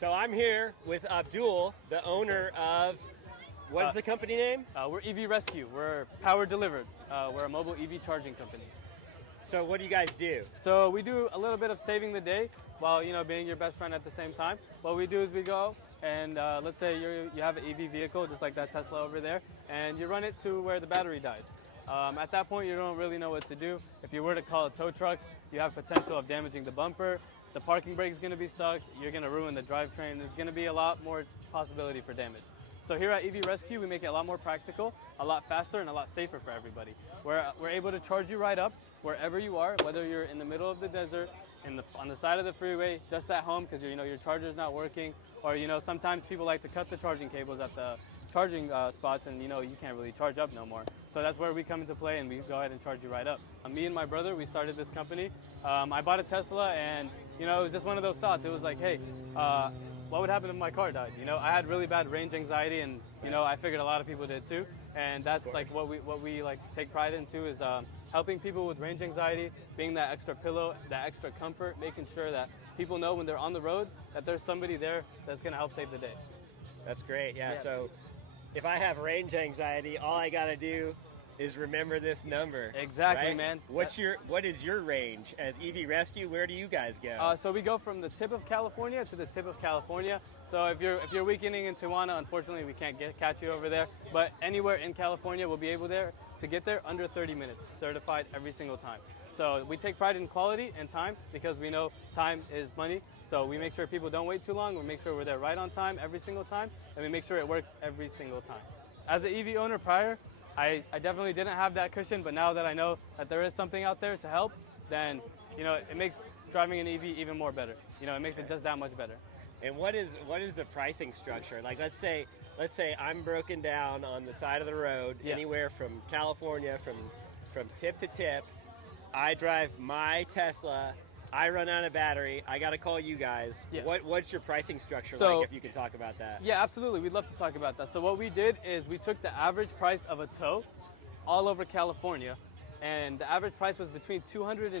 So I'm here with Abdul, the owner of, what is the company name? We're EV Rescue. We're power delivered. We're a mobile EV charging company. So what do you guys do? So we do a little bit of saving the day while being your best friend at the same time. What we do is we go and let's say you have an EV vehicle just like that Tesla over there, and you run it to where the battery dies. At that point, you don't really know what to do. If you were to call a tow truck, you have potential of damaging the bumper. The parking brake is going to be stuck. You're going to ruin the drivetrain. There's going to be a lot more possibility for damage. So here at EV Rescue, we make it a lot more practical, a lot faster, and a lot safer for everybody. We're able to charge you right up wherever you are, whether you're in the middle of the desert, on the side of the freeway, just at home because your charger's not working, or sometimes people like to cut the charging cables at the charging spots, and you can't really charge up no more. So that's where we come into play, and we go ahead and charge you right up. Me and my brother, we started this company. I bought a Tesla, and it was just one of those thoughts. It was like, hey, what would happen if my car died? I had really bad range anxiety, and I figured a lot of people did too. And that's like what we like take pride into is helping people with range anxiety, being that extra pillow, that extra comfort, making sure that people know when they're on the road that there's somebody there that's going to help save the day. That's great. Yeah. So if I have range anxiety, all I got to do is remember this number. Exactly, right? man. What is your range as EV Rescue? Where do you guys go? So we go from the tip of California to the tip of California. So if you're weekending in Tijuana, unfortunately we can't catch you over there. But anywhere in California, we'll be able to get there under 30 minutes, certified every single time. So we take pride in quality and time because we know time is money. So we make sure people don't wait too long. We make sure we're there right on time every single time, and we make sure it works every single time. As an EV owner prior, I definitely didn't have that cushion, but now that I know that there is something out there to help, then it makes driving an EV even more better. It makes it just that much better. And what is the pricing structure? Like let's say I'm broken down on the side of the road, anywhere from California, from tip to tip. I drive my Tesla. I run out of battery. I got to call you guys. Yeah. What's your pricing structure like, if you can talk about that? Yeah, absolutely. We'd love to talk about that. So what we did is we took the average price of a tow all over California, and the average price was between $250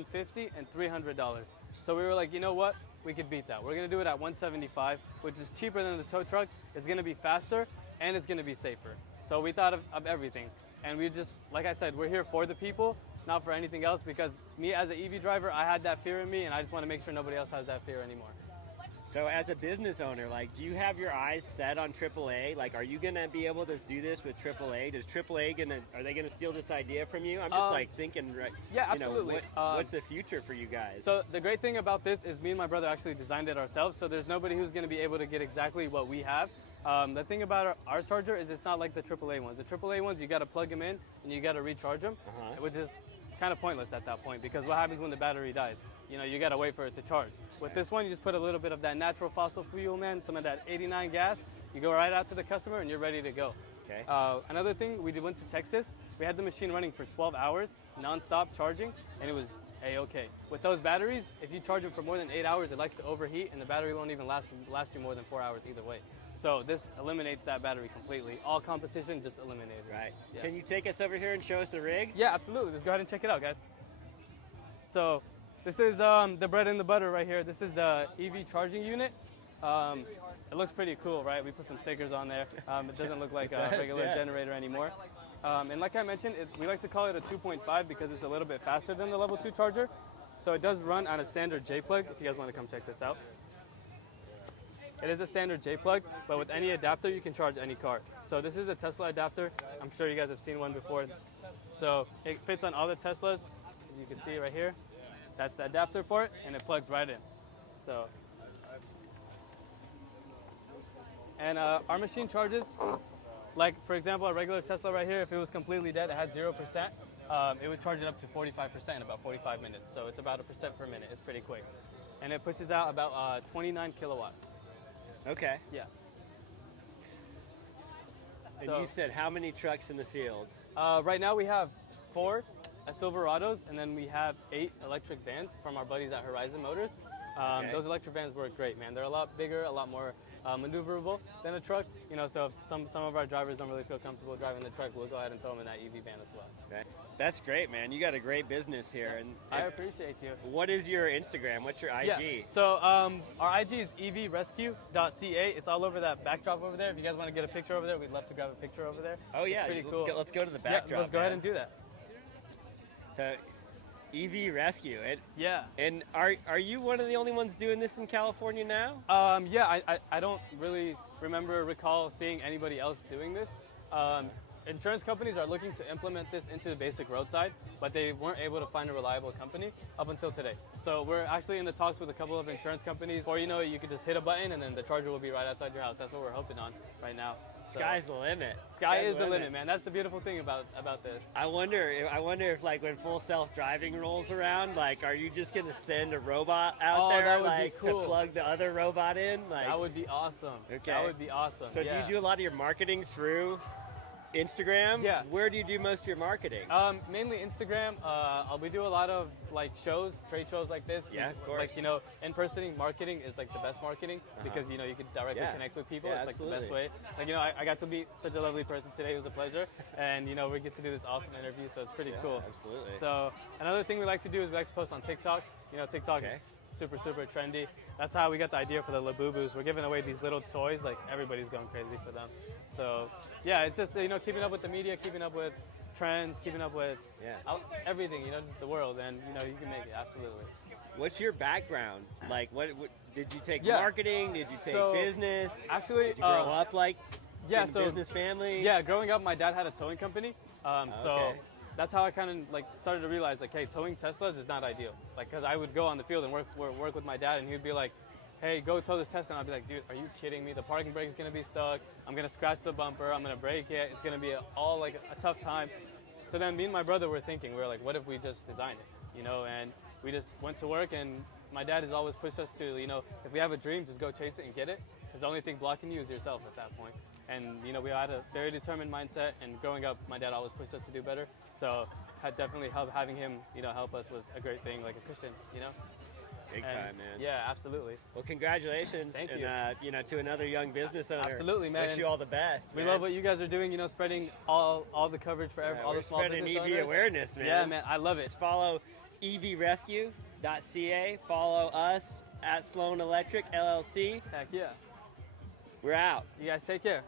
and $300. So we were like, you know what? We could beat that. We're going to do it at $175, which is cheaper than the tow truck. It's going to be faster, and it's going to be safer. So we thought of everything. And we just, like I said, we're here for the people, not for anything else, because me as an EV driver, I had that fear in me, and I just want to make sure nobody else has that fear anymore. So as a business owner, do you have your eyes set on AAA? Are you going to be able to do this with AAA? Does AAA are they going to steal this idea from you? I'm just thinking, right? Yeah, absolutely. What's the future for you guys? So the great thing about this is me and my brother actually designed it ourselves, so there's nobody who's going to be able to get exactly what we have. The thing about our charger is it's not like the AAA ones. The AAA ones, you got to plug them in and you got to recharge them, which is kind of pointless at that point, because what happens when the battery dies? You got to wait for it to charge. With this one, you just put a little bit of that natural fossil fuel, man, some of that 89 gas. You go right out to the customer and you're ready to go. Okay. Another thing, we went to Texas. We had the machine running for 12 hours, non-stop charging, and it was A-okay. With those batteries, if you charge them for more than 8 hours, it likes to overheat, and the battery won't even last you more than 4 hours either way. So this eliminates that battery completely. All competition just eliminated. Right. Yeah. Can you take us over here and show us the rig? Yeah, absolutely. Let's go ahead and check it out, guys. So this is the bread and the butter right here. This is the EV charging unit. It looks pretty cool, right? We put some stickers on there. It doesn't look like a regular generator anymore. And like I mentioned, we like to call it a 2.5 because it's a little bit faster than the level 2 charger. So it does run on a standard J-plug, if you guys want to come check this out. It is a standard J-plug, but with any adapter, you can charge any car. So this is a Tesla adapter. I'm sure you guys have seen one before. So it fits on all the Teslas, as you can see right here. That's the adapter for it, and it plugs right in. So, and our machine charges, like for example, a regular Tesla right here, if it was completely dead, it had 0%, it would charge it up to 45% in about 45 minutes. So it's about 1% per minute. It's pretty quick. And it pushes out about 29 kilowatts. Okay. Yeah. And you said how many trucks in the field? Right now we have 4 Silverados, and then we have 8 electric vans from our buddies at Horizon Motors. Those electric vans work great, man. They're a lot bigger, a lot more maneuverable than a truck. So if some of our drivers don't really feel comfortable driving the truck, we'll go ahead and throw them in that EV van as well. Okay. That's great, man. You got a great business here. And I appreciate you. what is your Instagram? What's your IG? Yeah. So our IG is evrescue.ca. It's all over that backdrop over there. If you guys want to get a picture over there, we'd love to grab a picture over there. Oh yeah, It's pretty cool. Let's go to the backdrop. Yeah, let's go ahead and do that. So, EV Rescue. Yeah. And are you one of the only ones doing this in California now? Yeah, I don't really recall seeing anybody else doing this. Insurance companies are looking to implement this into the basic roadside, but they weren't able to find a reliable company up until today. So we're actually in the talks with a couple of insurance companies, or you could just hit a button and then the charger will be right outside your house. That's what we're hoping on right now. Sky's the limit. Sky is the limit, man. That's the beautiful thing about this. I wonder if like when full self-driving rolls around, like, are you just gonna send a robot out there that would like be cool. to plug the other robot in? Like, That would be awesome. Okay. That would be awesome. So yeah. do you do a lot of your marketing through Instagram? Yeah. Where do you do most of your marketing? Mainly Instagram. We do a lot of like trade shows like this. Yeah, of course. Like in-person marketing is like the best marketing because you can directly connect with people. Yeah, it's like absolutely. the best way. Like I got to meet such a lovely person today. It was a pleasure, and we get to do this awesome interview, so it's pretty cool. Absolutely. So another thing we like to do is we like to post on TikTok. TikTok is super trendy. That's how we got the idea for the Labubus. We're giving away these little toys, like everybody's going crazy for them. So yeah, it's just keeping up with the media, keeping up with trends, keeping up with everything, just the world, and you can make it, absolutely. What's your background? Like, what did you take Yeah. marketing? Did you take So, business? Actually, Did you grow up like in so business family? Yeah, growing up, my dad had a towing company, so Okay. that's how I kind of like started to realize like, hey, towing Teslas is not ideal. Like, because I would go on the field and work with my dad, and he'd be like, hey, go tow this Tesla, and I'd be like, dude, are you kidding me? The parking brake is gonna be stuck. I'm gonna scratch the bumper. I'm gonna break it. It's gonna be all like a tough time. So then me and my brother were thinking, we were like, what if we just designed it, and we just went to work, and my dad has always pushed us to, if we have a dream, just go chase it and get it, because the only thing blocking you is yourself at that point. And, we had a very determined mindset, and growing up, my dad always pushed us to do better. So definitely having him, help us was a great thing, like a cushion, Big time, man. Yeah, absolutely. Well, congratulations. Thank and, you. To another young business owner. Absolutely, man. Wish you all the best. We man. love what you guys are doing, spreading all the coverage for all the small spreading business EV owners. awareness, man. Yeah, man, I love it. Just follow evrescue.ca. Follow us at Sloan Electric LLC. Heck yeah. We're out. You guys take care.